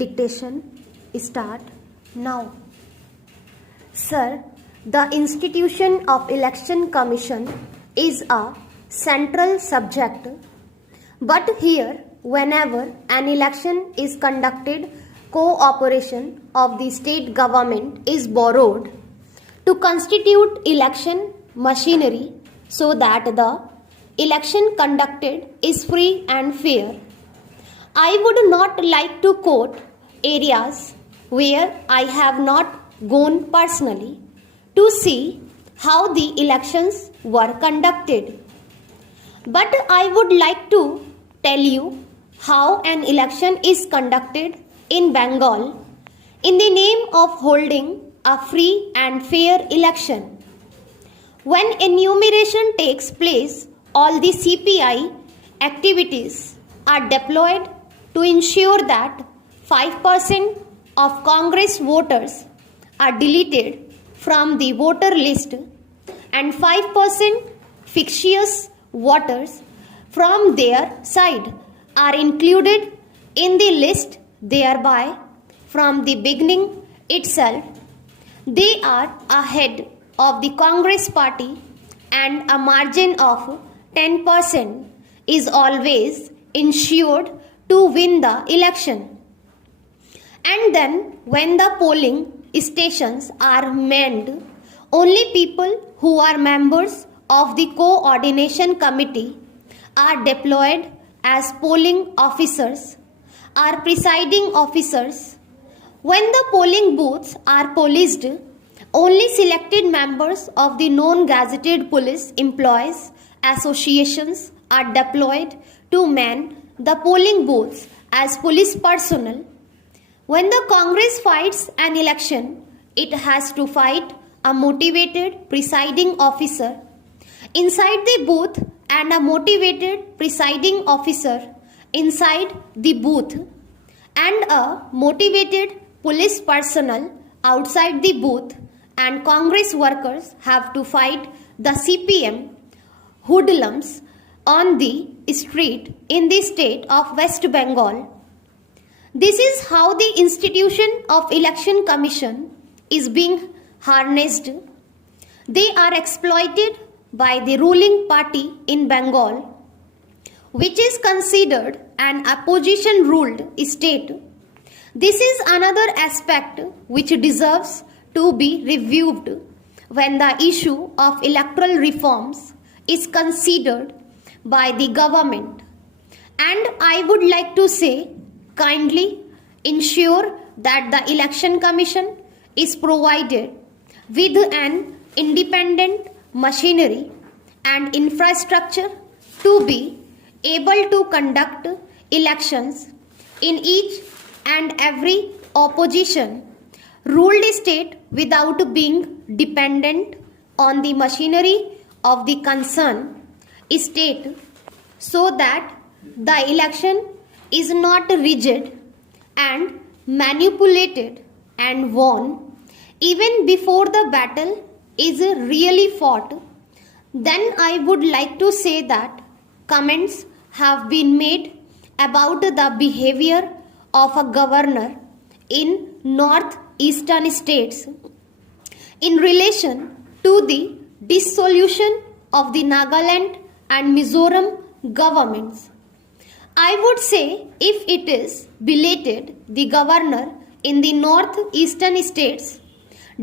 Dictation start now. Sir, the institution of Election Commission is a central subject, but here whenever an election is conducted, cooperation of the state government is borrowed to constitute election machinery so that the election conducted is free and fair. I would not like to quote areas where I have not gone personally to see how the elections were conducted. But I would like to tell you how an election is conducted in Bengal in the name of holding a free and fair election. When enumeration takes place, all the CPI activities are deployed to ensure that 5% of Congress voters are deleted from the voter list and 5% fictitious voters from their side are included in the list, thereby from the beginning itself they are ahead of the Congress party and a margin of 10% is always ensured to win the election. And then when the polling stations are manned, only people who are members of the coordination committee are deployed as polling officers or presiding officers. When the polling booths are policed, only selected members of the non-gazetted police employees associations are deployed to man the polling booths as police personnel. When the Congress fights an election, it has to fight a motivated presiding officer inside the booth and a motivated presiding officer inside the booth and a motivated police personnel outside the booth, and Congress workers have to fight the CPM hoodlums on the street in the state of West Bengal. This is how the institution of Election Commission is being harnessed. They are exploited by the ruling party in Bengal, which is considered an opposition ruled state. This is another aspect which deserves to be reviewed when the issue of electoral reforms is considered by the government. And I would like to say, kindly ensure that the Election Commission is provided with an independent machinery and infrastructure to be able to conduct elections in each and every opposition ruled state without being dependent on the machinery of the concerned state, so that the election is not rigid and manipulated and won even before the battle is really fought. Then I would like to say that comments have been made about the behavior of a governor in northeastern states in relation to the dissolution of the Nagaland and Mizoram governments. I would say if it is belated, the governor in the northeastern states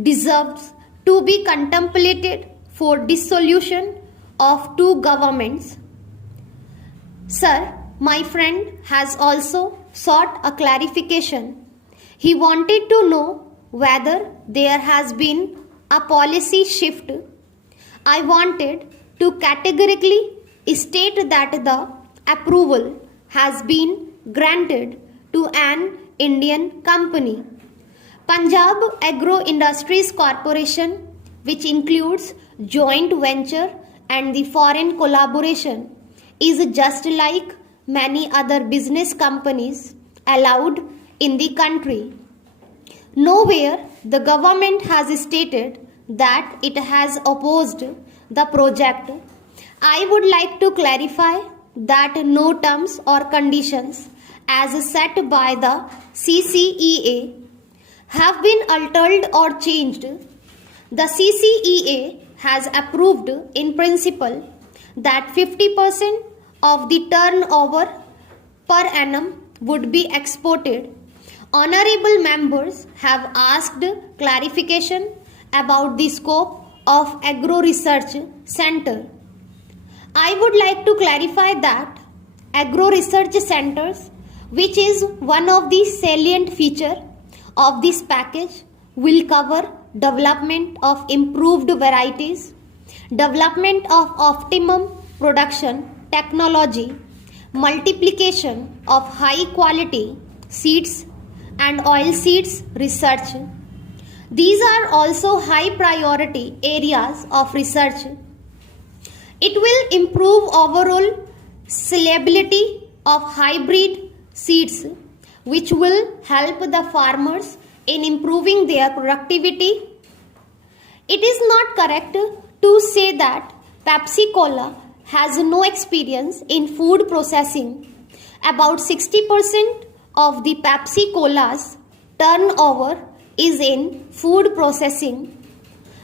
deserves to be contemplated for dissolution of two governments. Sir, my friend has also sought a clarification. He wanted to know whether there has been a policy shift. I wanted to categorically state that the approval has been granted to an Indian company, Punjab Agro Industries Corporation, which includes joint venture and the foreign collaboration, is just like many other business companies allowed in the country. Nowhere the government has stated that it has opposed the project. I would like to clarify that no terms or conditions as set by the CCEA have been altered or changed. The CCEA has approved in principle that 50% of the turnover per annum would be exported. Honorable members have asked clarification about the scope of Agro Research Center. I would like to clarify that Agro Research Centers, which is one of the salient features of this package, will cover development of improved varieties, development of optimum production technology, multiplication of high quality seeds and oil seeds research. These are also high priority areas of research. It will improve overall salability of hybrid seeds, which will help the farmers in improving their productivity. It is not correct to say that Pepsi Cola has no experience in food processing. About 60% of the Pepsi Cola's turnover is in food processing.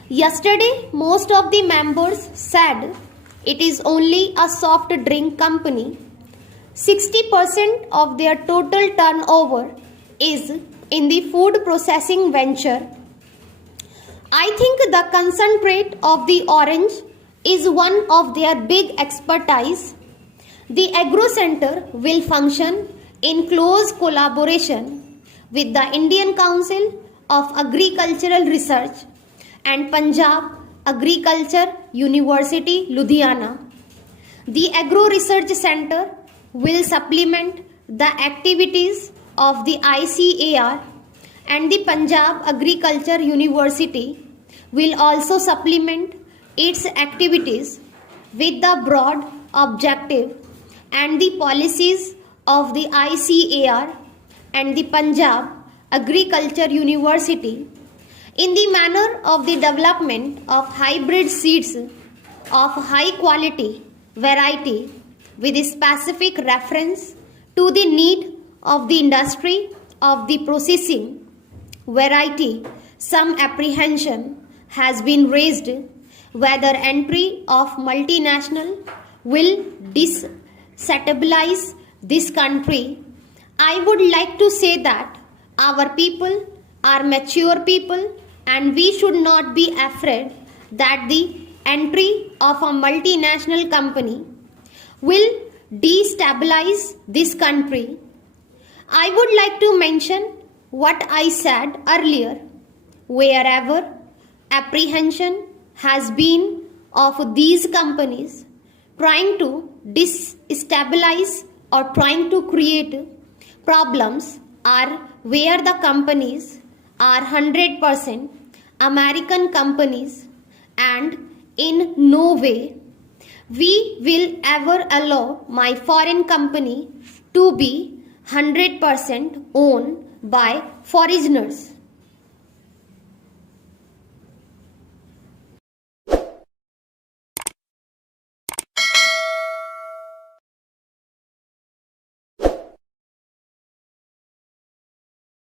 Yesterday, most of the members said it is only a soft drink company. 60% of their total turnover is in the food processing venture. I think the concentrate of the orange is one of their big expertise. The Agro Center will function in close collaboration with the Indian Council of Agricultural Research and Punjab Agriculture University, Ludhiana. The Agro Research Center will supplement the activities of the ICAR, and the Punjab Agriculture University will also supplement its activities with the broad objective and the policies of the ICAR and the Punjab Agriculture University in the manner of the development of hybrid seeds of high quality variety with specific reference to the need of the industry of the processing variety. Some apprehension has been raised whether entry of multinational will destabilize this country. I would like to say that our people are mature people and we should not be afraid that the entry of a multinational company will destabilize this country. I would like to mention what I said earlier. Wherever apprehension has been of these companies trying to destabilize or trying to create problems are where the companies are 100% American companies, and in no way we will ever allow my foreign company to be 100% owned by foreigners.